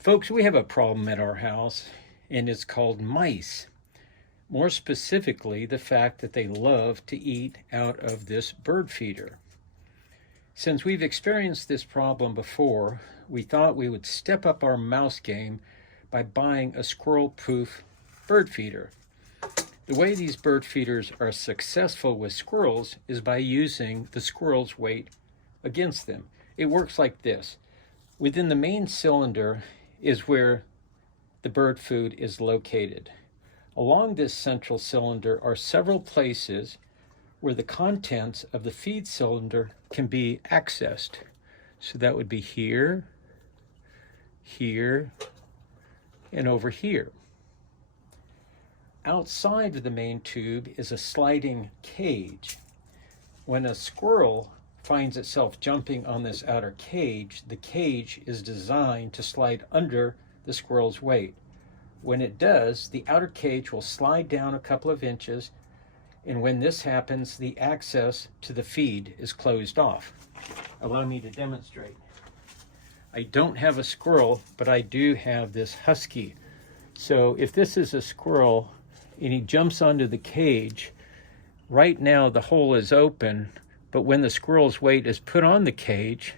Folks, we have a problem at our house, and it's called mice. More specifically, the fact that they love to eat out of this bird feeder. Since we've experienced this problem before, we thought we would step up our mouse game by buying a squirrel-proof bird feeder. The way these bird feeders are successful with squirrels is by using the squirrel's weight against them. It works like this. Within the main cylinder is where the bird food is located. Along this central cylinder are several places where the contents of the feed cylinder can be accessed. So that would be here, here, and over here. Outside of the main tube is a sliding cage. When a squirrel finds itself jumping on this outer cage, the cage is designed to slide under the squirrel's weight. When it does, the outer cage will slide down a couple of inches, and when this happens, the access to the feed is closed off. Allow me to demonstrate. I don't have a squirrel, but I do have this husky. So if this is a squirrel and he jumps onto the cage, right now the hole is open, but when the squirrel's weight is put on the cage,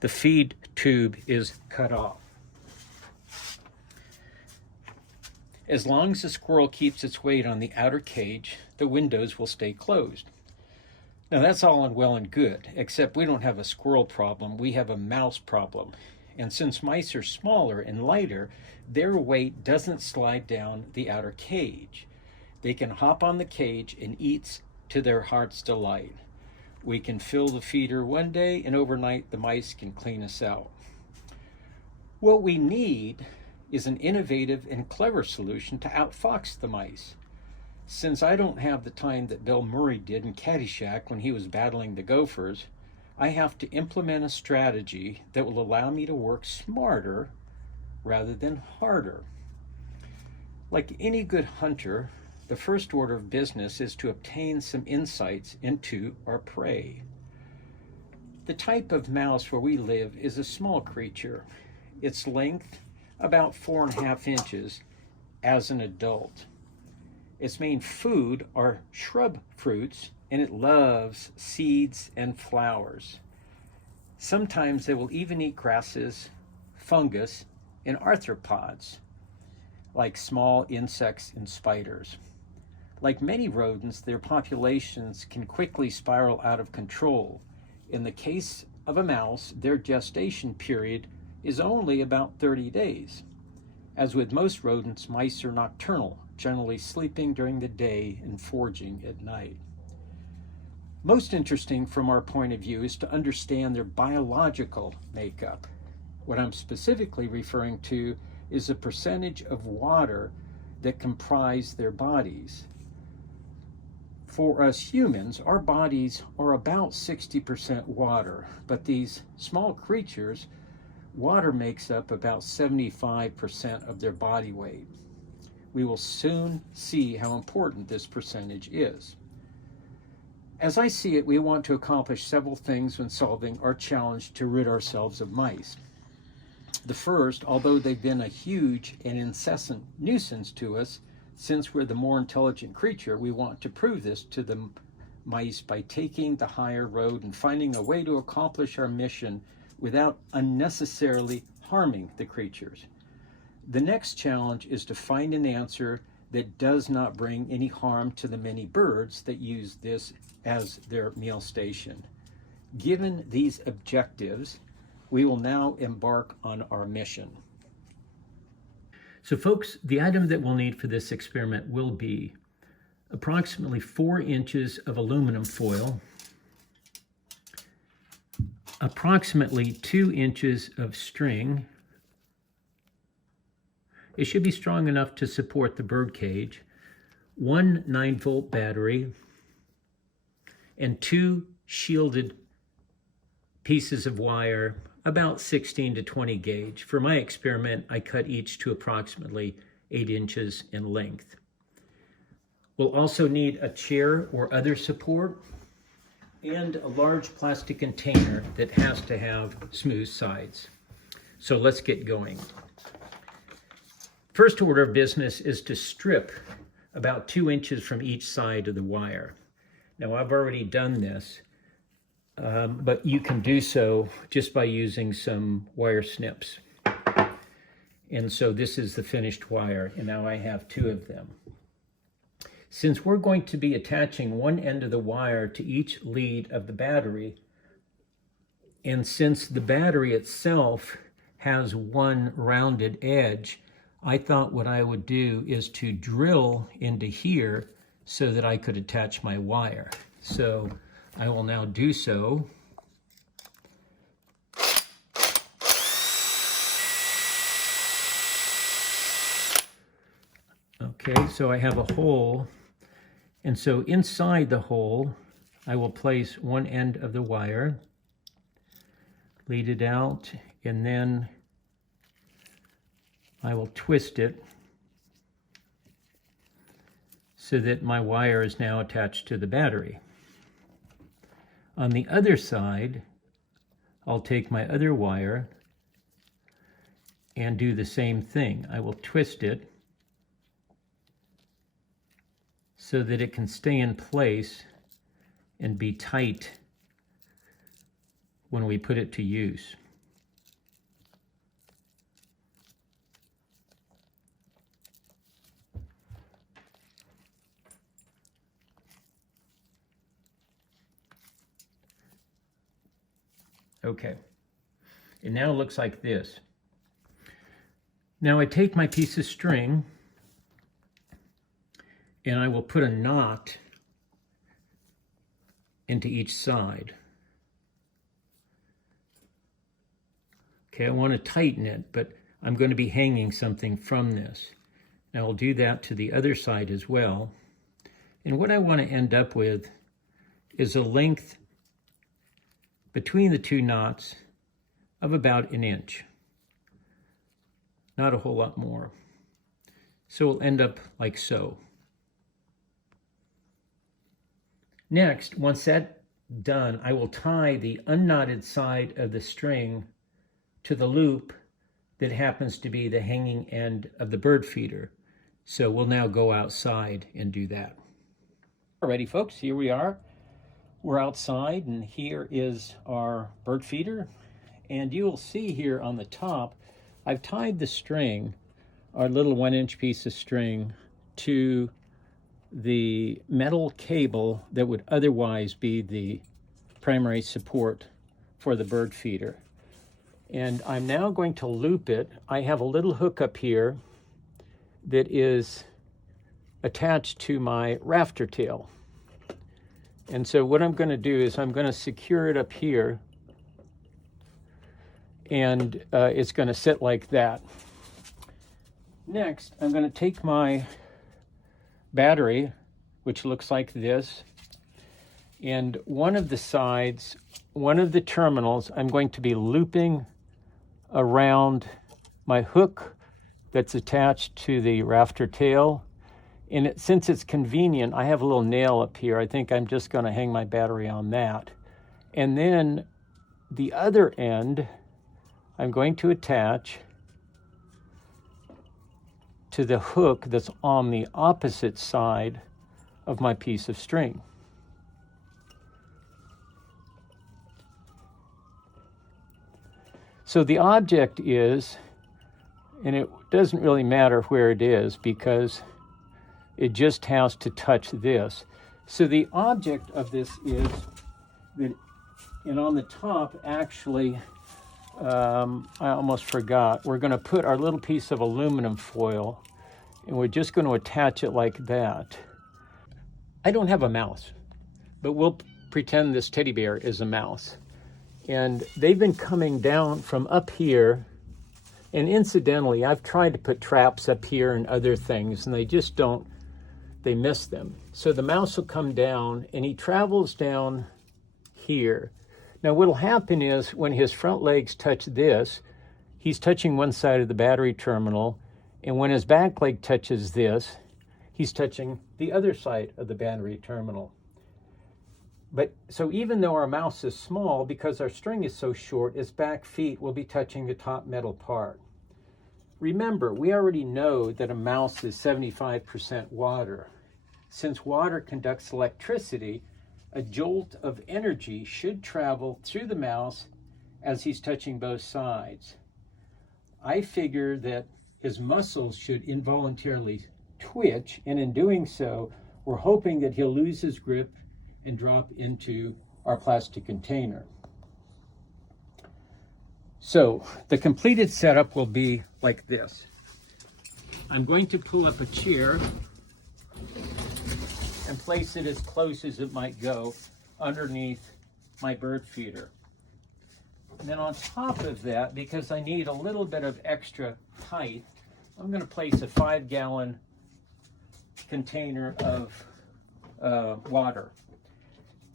the feed tube is cut off. As long as the squirrel keeps its weight on the outer cage, the windows will stay closed. Now that's all well and good, except we don't have a squirrel problem, we have a mouse problem. And since mice are smaller and lighter, their weight doesn't slide down the outer cage. They can hop on the cage and eat to their heart's delight. We can fill the feeder one day, and overnight the mice can clean us out. What we need is an innovative and clever solution to outfox the mice. Since I don't have the time that Bill Murray did in Caddyshack when he was battling the gophers, I have to implement a strategy that will allow me to work smarter rather than harder. Like any good hunter, the first order of business is to obtain some insights into our prey. The type of mouse where we live is a small creature. Its length about 4.5 inches as an adult. Its main food are shrub fruits, and it loves seeds and flowers. Sometimes they will even eat grasses, fungus, and arthropods, like small insects and spiders. Like many rodents, their populations can quickly spiral out of control. In the case of a mouse, their gestation period is only about 30 days. As with most rodents, mice are nocturnal, generally sleeping during the day and foraging at night. Most interesting from our point of view is to understand their biological makeup. What I'm specifically referring to is the percentage of water that comprise their bodies. For us humans, our bodies are about 60% water, but these small creatures, water makes up about 75% of their body weight. We will soon see how important this percentage is. As I see it, we want to accomplish several things when solving our challenge to rid ourselves of mice. The first, although they've been a huge and incessant nuisance to us, since we're the more intelligent creature, we want to prove this to the mice by taking the higher road and finding a way to accomplish our mission without unnecessarily harming the creatures. The next challenge is to find an answer that does not bring any harm to the many birds that use this as their meal station. Given these objectives, we will now embark on our mission. So folks, the item that we'll need for this experiment will be approximately 4 inches of aluminum foil, approximately 2 inches of string. It should be strong enough to support the bird cage, 1 9-volt battery, and 2 shielded pieces of wire, about 16 to 20 gauge. For my experiment, I cut each to approximately 8 inches in length. We'll also need a chair or other support and a large plastic container that has to have smooth sides. So let's get going. First order of business is to strip about 2 inches from each side of the wire. Now I've already done this, but you can do so just by using some wire snips. And so this is the finished wire, and now I have 2 of them. Since we're going to be attaching one end of the wire to each lead of the battery, and since the battery itself has one rounded edge, I thought what I would do is to drill into here so that I could attach my wire. So I will now do so. Okay, so I have a hole, and so inside the hole I will place one end of the wire, lead it out, and then I will twist it so that my wire is now attached to the battery. On the other side, I'll take my other wire and do the same thing. I will twist it so that it can stay in place and be tight when we put it to use. Okay, it now looks like this. Now I take my piece of string and I will put a knot into each side. Okay, I want to tighten it, but I'm going to be hanging something from this. Now I'll do that to the other side as well. And what I want to end up with is a length between the 2 knots of about 1 inch. Not a whole lot more. So it'll end up like so. Next, once that's done, I will tie the unknotted side of the string to the loop that happens to be the hanging end of the bird feeder. So we'll now go outside and do that. Alrighty folks, here we are. We're outside, and here is our bird feeder. And you will see here on the top, I've tied the string, our little 1-inch piece of string, to the metal cable that would otherwise be the primary support for the bird feeder. And I'm now going to loop it. I have a little hook up here that is attached to my rafter tail. And so what I'm going to do is I'm going to secure it up here, and it's going to sit like that. Next, I'm going to take my battery, which looks like this, and one of the sides, one of the terminals, I'm going to be looping around my hook that's attached to the rafter tail. And since it's convenient, I have a little nail up here. I think I'm just going to hang my battery on that. And then the other end, I'm going to attach to the hook that's on the opposite side of my piece of string. So the object is, and it doesn't really matter where it is because it just has to touch this. So the object of this is that, and on the top, actually, I almost forgot, we're going to put our little piece of aluminum foil, and we're just going to attach it like that. I don't have a mouse, but we'll pretend this teddy bear is a mouse. And they've been coming down from up here. And incidentally, I've tried to put traps up here and other things, and they just don't, they miss them. So the mouse will come down, and he travels down here. Now what'll happen is when his front legs touch this, he's touching one side of the battery terminal, and when his back leg touches this, he's touching the other side of the battery terminal. So even though our mouse is small, because our string is so short, its back feet will be touching the top metal part. Remember, we already know that a mouse is 75% water. Since water conducts electricity, a jolt of energy should travel through the mouse as he's touching both sides. I figure that his muscles should involuntarily twitch, and in doing so, we're hoping that he'll lose his grip and drop into our plastic container. So the completed setup will be like this. I'm going to pull up a chair and place it as close as it might go underneath my bird feeder. And then on top of that, because I need a little bit of extra height, I'm going to place a 5-gallon container of water.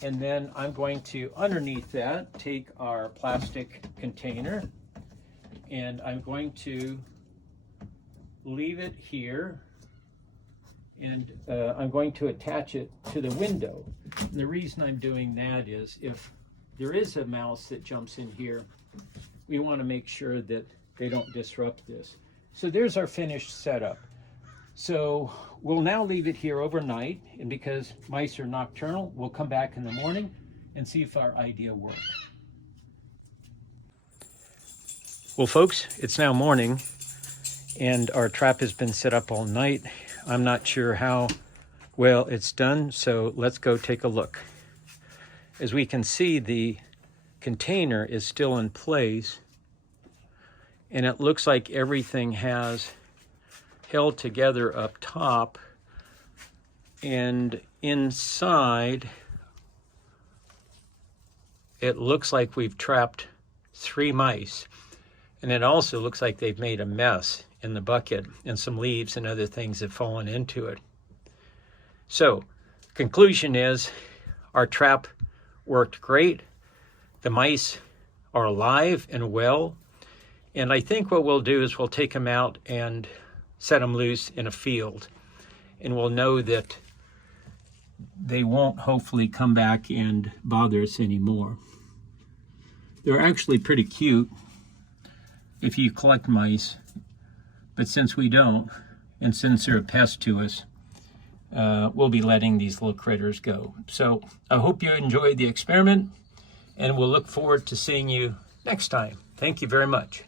And then I'm going to, underneath that, take our plastic container, and I'm going to leave it here, and I'm going to attach it to the window. And the reason I'm doing that is if there is a mouse that jumps in here, we want to make sure that they don't disrupt this. So there's our finished setup. So we'll now leave it here overnight, and because mice are nocturnal, we'll come back in the morning and see if our idea worked. Well, folks, it's now morning, and our trap has been set up all night. I'm not sure how well it's done, so let's go take a look. As we can see, the container is still in place, and it looks like everything has held together up top, and inside it looks like we've trapped 3 mice, and it also looks like they've made a mess in the bucket, and some leaves and other things have fallen into it. So conclusion is our trap worked great. The mice are alive and well, and I think what we'll do is we'll take them out and set them loose in a field, and we'll know that they won't hopefully come back and bother us anymore. They're actually pretty cute if you collect mice, but since we don't, and since they're a pest to us, we'll be letting these little critters go. So I hope you enjoyed the experiment, and we'll look forward to seeing you next time. Thank you very much.